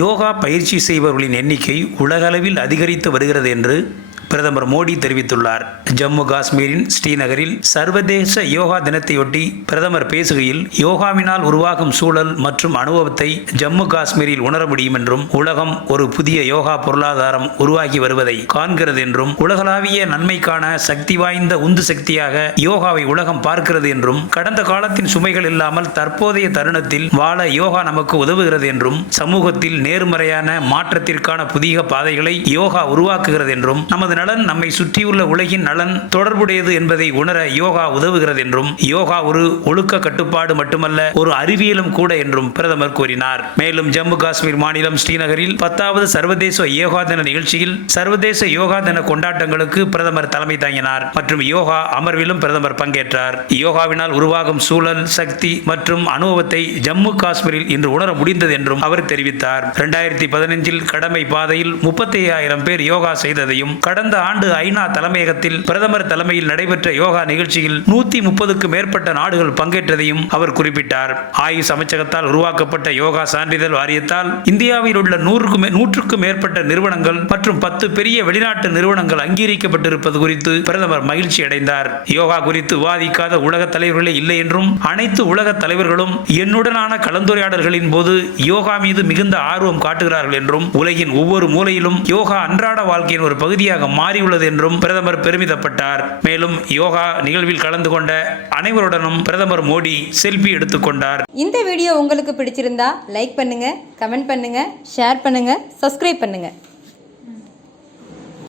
யோகா பயிற்சி செய்பவர்களின் எண்ணிக்கை உலகளவில் அதிகரித்து வருகிறது என்று பிரதமர் மோடி தெரிவித்துள்ளார். ஜம்மு காஷ்மீரின் ஸ்ரீநகரில் சர்வதேச யோகா தினத்தையொட்டி பிரதமர் பேசுகையில், யோகாவினால் உருவாகும் சூழல் மற்றும் அனுபவத்தை ஜம்மு காஷ்மீரில் உணர முடியும் என்றும், உலகம் ஒரு புதிய யோகா பொருளாதாரம் உருவாகி வருவதை காண்கிறது என்றும், உலகளாவிய நன்மைக்கான சக்தி வாய்ந்த உந்து சக்தியாக யோகாவை உலகம் பார்க்கிறது என்றும், கடந்த காலத்தின் சுமைகள் இல்லாமல் தற்போதைய தருணத்தில் வாழ யோகா நமக்கு உதவுகிறது என்றும், சமூகத்தில் நேர்மறையான மாற்றத்திற்கான புதிய பாதைகளை யோகா உருவாக்குகிறது என்றும், நமது நலன் நம்மை சுற்றியுள்ள உலகின் நலன் தொடர்புடையது என்பதை உணர யோகா உதவுகிறது என்றும், யோகா ஒரு ஒழுக்க கட்டுப்பாடு மட்டுமல்ல, ஒரு அறிவியலும் கூட என்றும் பிரதமர் கூறினார். மேலும் ஜம்மு காஷ்மீர் மாநிலம் ஸ்ரீநகரில் 10வது சர்வதேச யோகா தின நிகழ்ச்சியில் சர்வதேச யோகா தின கொண்டாட்டங்களுக்கு பிரதமர் தலைமை தாங்கினார் மற்றும் யோகா அமர்விலும் பிரதமர் பங்கேற்றார். யோகாவினால் உருவாகும் சூழல், சக்தி மற்றும் அனுபவத்தை ஜம்மு காஷ்மீரில் இன்று உணர முடிந்தது என்றும் அவர் தெரிவித்தார். 2015 கடமை பாதையில் 35,000 பேர் யோகா செய்ததையும், கடந்த ஆண்டு ஐநா தலைமையகத்தில் பிரதமர் தலைமையில் நடைபெற்ற யோகா நிகழ்ச்சியில் 130க்கும் மேற்பட்ட நாடுகள் பங்கேற்றதையும் அவர் குறிப்பிட்டார். ஆயுஷ் அமைச்சகத்தால் உருவாக்கப்பட்ட யோகா சான்றிதழ் வாரியத்தால் இந்தியாவில் உள்ள 100க்கும் மேற்பட்ட நிறுவனங்கள் மற்றும் 10 பெரிய வெளிநாட்டு நிறுவனங்கள் அங்கீகரிக்கப்பட்டிருப்பது குறித்து பிரதமர் மகிழ்ச்சி அடைந்தார். யோகா குறித்து விவாதிக்காத உலக தலைவர்களே இல்லை என்றும், அனைத்து உலக தலைவர்களும் என்னுடனான கலந்துரையாடல்களின் போது யோகா மீது மிகுந்த ஆர்வம் காட்டுகிறார்கள் என்றும், உலகின் ஒவ்வொரு மூலையிலும் யோகா அன்றாட வாழ்க்கையின் ஒரு பகுதியாக மாறியுள்ளது என்றும் பிரதமர் பெருமிதப்பட்டார். மேலும் யோகா நிகழ்வில் கலந்து கொண்ட அனைவருடனும் பிரதமர் மோடி செல்ஃபி எடுத்துக்கொண்டார். இந்த வீடியோ உங்களுக்கு பிடிச்சிருந்தா லைக் பண்ணுங்க, கமெண்ட் பண்ணுங்க, ஷேர் பண்ணுங்க, சப்ஸ்கிரைப் பண்ணுங்க.